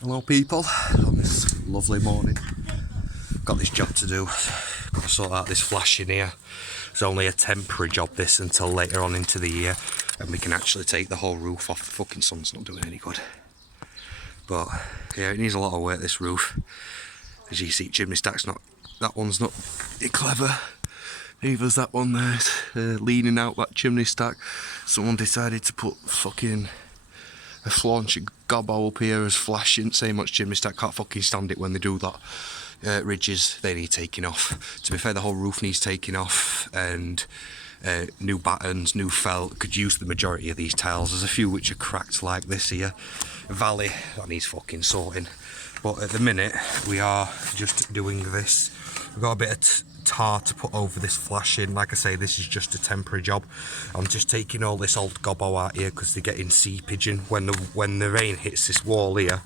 Hello people, on this lovely morning. Got this job to do. Got to sort out this flash in here. It's only a temporary job this until later on into the year, and we can actually take the whole roof off. The fucking sun's not doing any good. But yeah, it needs a lot of work, this roof. As you see, chimney stack's not, that one's not clever. Neither's that one there, leaning out that chimney stack. Someone decided to put fucking a flaunching gobbo up here as flashing, same much chimney stack. Can't fucking stand it when they do that. Ridges, they need taking off. To be fair, the whole roof needs taking off, and new battens, new felt. Could use the majority of these tiles. There's a few which are cracked like this here. Valley, that needs fucking sorting. But at the minute, we are just doing this. We've got a bit of tar to put over this flashing. Like I say, this is just a temporary job. I'm just taking all this old gobbo out here because they're getting seepaging. When the rain hits this wall here,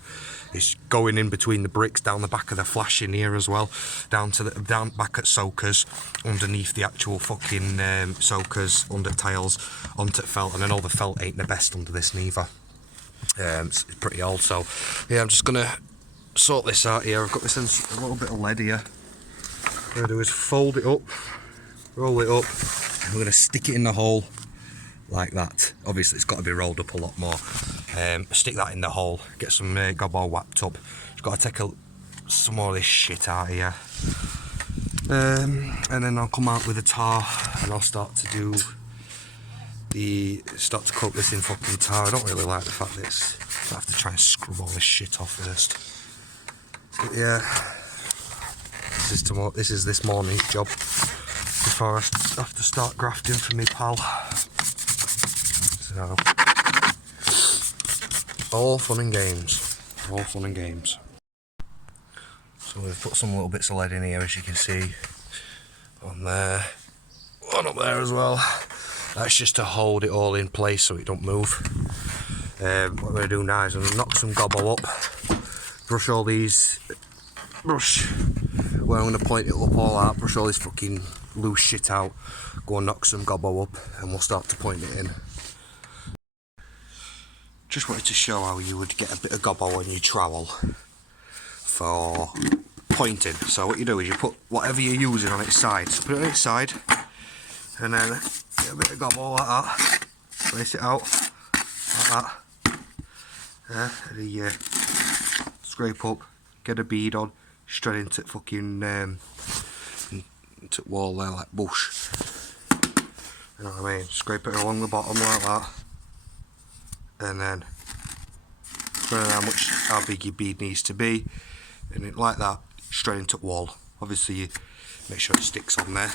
it's going in between the bricks, down the back of the flashing here as well, down back at soakers, underneath the actual fucking soakers, under tiles, onto felt, and I know the felt ain't the best under this neither. It's pretty old, so yeah, I'm just gonna sort this out here. I've got this a little bit of lead here. What I'm going to do is fold it up, roll it up, and we're going to stick it in the hole like that. Obviously it's got to be rolled up a lot more. Stick that in the hole, get some gobbo whapped up. Just got to take some more of this shit out here. And then I'll come out with a tar and I'll start to coat this in fucking tar. I don't really like the fact that I have to try and scrub all this shit off first. But yeah. This is this morning's job before I have to start grafting for me pal. So, all fun and games. All fun and games. So we've put some little bits of lead in here, as you can see. On there. One up there as well. That's just to hold it all in place so it don't move. What I'm going to do now is I'm going to knock some gobbo up. Brush all these... where I'm going to point it up all out, brush all this fucking loose shit out, go and knock some gobbo up, and we'll start to point it in. Just wanted to show how you would get a bit of gobbo on your trowel for pointing. So what you do is you put whatever you're using on its side, so put it on its side, and then get a bit of gobbo like that, place it out like that, and you scrape up, get a bead on, straight into fucking into wall there like bush. You know what I mean? Scrape it along the bottom like that, and then depending on how big your bead needs to be, and it like that straight into wall. Obviously, you make sure it sticks on there.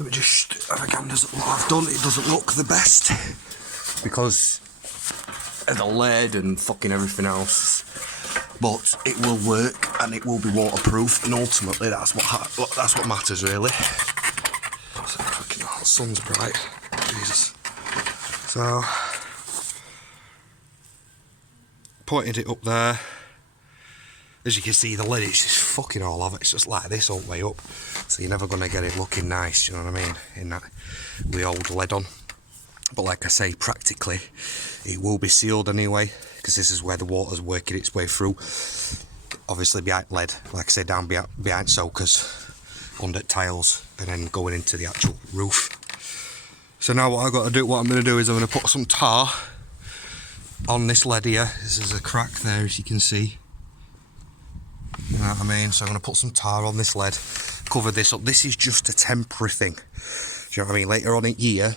Let me just have a gander at what I've done. It doesn't look the best because of the lead and fucking everything else. But it will work and it will be waterproof, and ultimately that's what matters really. So fucking hell, the sun's bright, Jesus. So pointed it up there. As you can see, the lead is just fucking all over. It's just like this all the way up, so you're never gonna get it looking nice. You know what I mean? In that with old lead on. But like I say, practically it will be sealed anyway, because this is where the water's working its way through. Obviously behind lead, like I say, down behind soakers, under tiles, and then going into the actual roof. So now what I'm going to do is I'm going to put some tar on this lead here. This is a crack there, as you can see. You know what I mean? So I'm going to put some tar on this lead, cover this up. This is just a temporary thing. Do you know what I mean? Later on in year,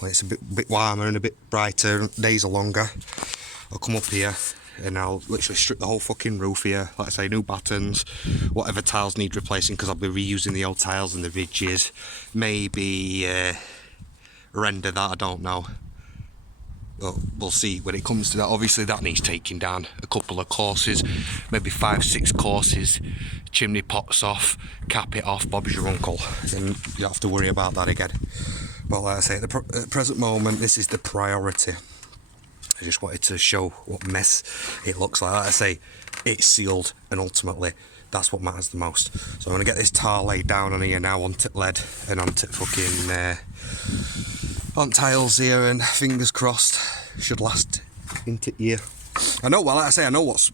when it's a bit warmer and a bit brighter, days are longer, I'll come up here and I'll literally strip the whole fucking roof here. Like I say, new battens, whatever tiles need replacing, because I'll be reusing the old tiles and the ridges. Maybe render that, I don't know. But we'll see when it comes to that. Obviously that needs taking down a couple of courses, maybe 5-6 courses. Chimney pots off, cap it off, Bob's your uncle. Then you don't have to worry about that again. But like I say, at the present moment, this is the priority. I just wanted to show what mess it looks like. Like I say, it's sealed, and ultimately that's what matters the most. So I'm going to get this tar laid down on here now, onto lead and onto fucking on tiles here, and fingers crossed should last into here. I know, well, like I say, I know what's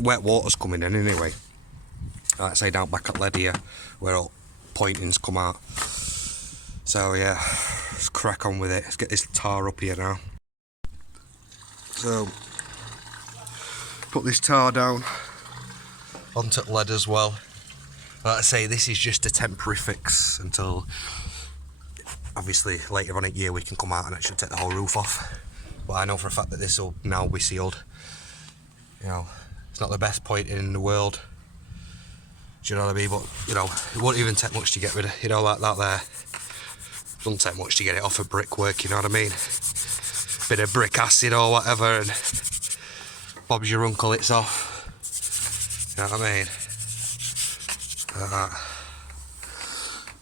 wet water's coming in anyway. Like I say, down back at lead here, where all pointings come out. So yeah, let's crack on with it. Let's get this tar up here now. So, put this tar down onto lead as well. Like I say, this is just a temporary fix until, obviously, later on in the year we can come out and actually take the whole roof off. But I know for a fact that this will now be sealed. You know, it's not the best pointing in the world. Do you know what I mean? But, you know, it won't even take much to get rid of, you know, like that there. Doesn't take much to get it off a brickwork, you know what I mean? Bit of brick acid or whatever, and Bob's your uncle, it's off. You know what I mean? Like that.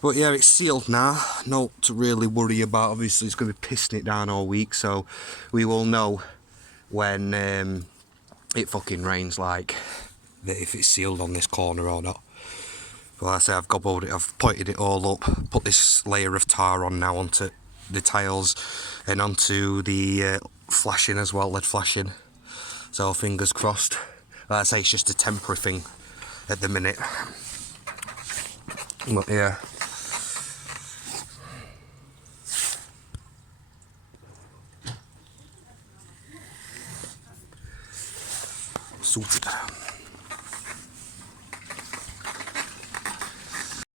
But yeah, it's sealed now. Not to really worry about. Obviously, it's going to be pissing it down all week, so we will know when it fucking rains, like, that if it's sealed on this corner or not. But like I say, I've gobbled it, I've pointed it all up, put this layer of tar on now onto the tiles and onto the flashing as well, lead flashing. So fingers crossed. Like I say, it's just a temporary thing at the minute. But yeah. Sorted.